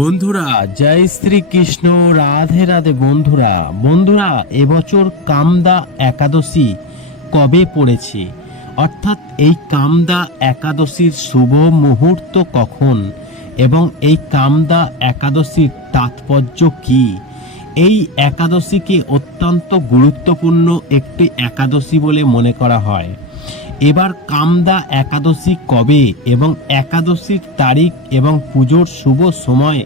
বন্ধুরা, জয় শ্রীকৃষ্ণ, রাধে রাধে বন্ধুরা। বন্ধুরা, এবছর কামদা একাদশী কবে পড়েছে? অর্থাৎ এই কামদা একাদশীর শুভ মুহূর্ত কখন? এবং এই কামদা একাদশীর তাৎপর্য কি? এই একাদশীকে অত্যন্ত গুরুত্বপূর্ণ একটি একাদশী বলে মনে করা হয়। এবার কামদা একাদশী কবে এবং একাদশীর তারিখ এবং পুজোর শুভ সময়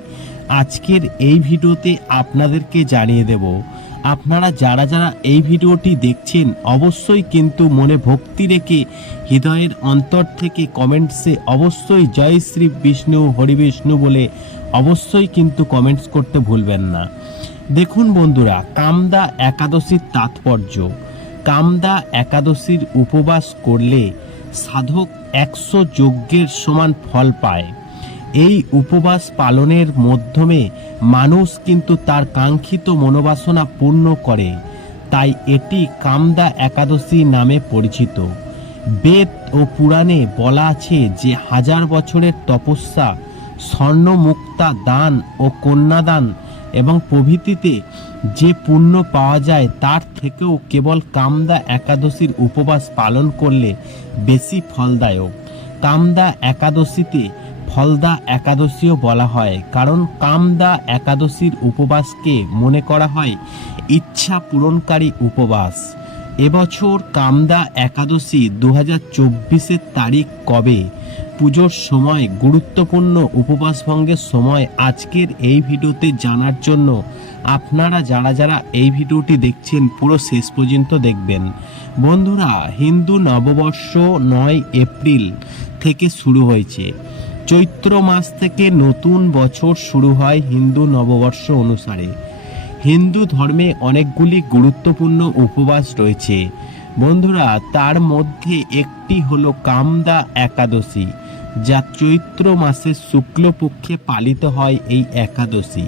আজকের এই ভিডিওতে আপনাদেরকে জানিয়ে দেব। আপনারা যারা যারা এই ভিডিওটি দেখছেন, অবশ্যই কিন্তু মনে ভক্তি রেখে হৃদয়ের অন্তর থেকে কমেন্টসে অবশ্যই জয় শ্রী বিষ্ণু, হরি বিষ্ণু বলে অবশ্যই কিন্তু কমেন্টস করতে ভুলবেন না। দেখুন বন্ধুরা, কামদা একাদশীর তাৎপর্য। কামদা একাদশীর উপবাস করলে সাধক একশো যজ্ঞের সমান ফল পায়। এই উপবাস পালনের মাধ্যমে মানুষ কিন্তু তার কাঙ্ক্ষিত মনোবাসনা পূর্ণ করে, তাই এটি কামদা একাদশী নামে পরিচিত। বেদ ও পুরাণে বলা আছে যে হাজার বছরের তপস্যা, স্বর্ণমুক্তা দান ও কন্যাদান এবং প্রভৃতিতে যে পুণ্য পাওয়া যায় তার থেকেও কেবল কামদা একাদশীর উপবাস পালন করলে বেশি ফলদায়ক। কামদা একাদশীতে ফলদা একাদশীও বলা হয়, কারণ কামদা একাদশীর উপবাসকে মনে করা হয় ইচ্ছা পূরণকারী উপবাস। এবছর কামদা একাদশী দু হাজার তারিখ কবে? পুজোর সময় গুরুত্বপূর্ণ উপবাস ভঙ্গের সময় আজকের এই ভিডিওতে জানার জন্য আপনারা যারা যারা এই ভিডিওটি দেখছেন পুরো শেষ পর্যন্ত দেখবেন। বন্ধুরা, হিন্দু নববর্ষ নয় এপ্রিল থেকে শুরু হয়েছে। চৈত্র মাস থেকে নতুন বছর শুরু হয় হিন্দু নববর্ষ অনুসারে। হিন্দু ধর্মে অনেকগুলি গুরুত্বপূর্ণ উপবাস রয়েছে। বন্ধুরা, তার মধ্যে একটি হলো কামদা একাদশী। যা চৈত্র মাসের শুক্লপক্ষে পালিত হয় এই একাদশী।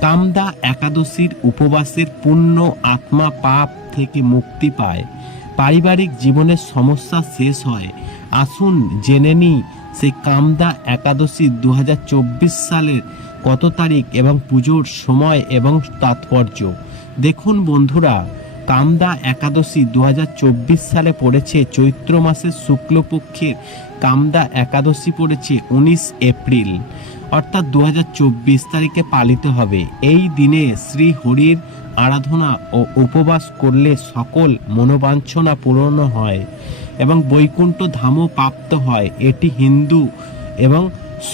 কামদা একাদশীর উপবাসের পুণ্য আত্মা পাপ থেকে মুক্তি পায়। পারিবারিক জীবনের সমস্যা শেষ হয়। আসুন জেনে নিই সেই কামদা একাদশী দু হাজার চব্বিশ সালের কত তারিখ এবং পুজোর সময় এবং তাৎপর্য। দেখুন বন্ধুরা কামদা একাদশী দু হাজার চব্বিশ সালে পড়েছে, চৈত্র মাসের শুক্লপক্ষের কামদা একাদশী পড়েছে উনিশ এপ্রিল। অর্থাৎ দু হাজার চব্বিশ তারিখে পালিত হবে। এই দিনে শ্রী হরির আরাধনা ও উপবাস করলে সকল মনোবাঞ্ছনা পূরণ হয় এবং বৈকুণ্ঠ ধামও প্রাপ্ত হয়। এটি হিন্দু এবং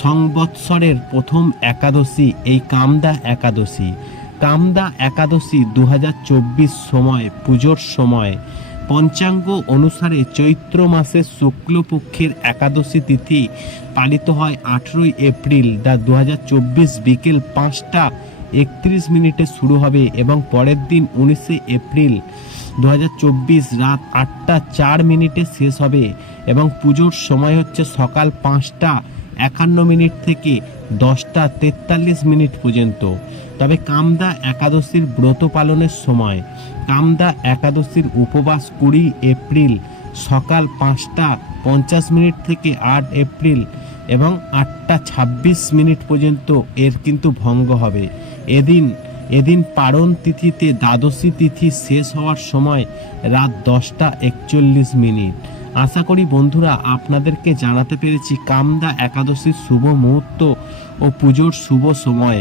সংবৎসরের প্রথম একাদশী, এই কামদা একাদশী। কামদা একাদশী দু হাজার চব্বিশ সময়, পুজোর সময়। পঞ্চাঙ্গ অনুসারে চৈত্র মাসের শুক্লপক্ষের একাদশী তিথি পালিত হয় আঠেরোই এপ্রিল। দা দু বিকেল পাঁচটা একত্রিশ মিনিটে শুরু হবে এবং পরের দিন উনিশে এপ্রিল দু হাজার চব্বিশ রাত আটটা চার মিনিটে শেষ হবে এবং পুজোর সময় হচ্ছে সকাল পাঁচটা একান্ন মিনিট থেকে দশটা তেতাল্লিশ মিনিট পর্যন্ত। তবে কামদা একাদশীর ব্রত পালনের সময় কামদা একাদশীর উপবাস কুড়ি এপ্রিল সকাল পাঁচটা পঞ্চাশ মিনিট থেকে আট এপ্রিল এবং আটটা ছাব্বিশ মিনিট পর্যন্ত এর কিন্তু ভঙ্গ হবে। এদিন এদিন পারণ তিথিতে দ্বাদশী তিথি শেষ হওয়ার সময় রাত দশটা একচল্লিশ মিনিট। আশা করি বন্ধুরা আপনাদেরকে জানাতে পেরেছি কামদা একাদশীর শুভ মুহূর্ত ও পুজোর শুভ সময়।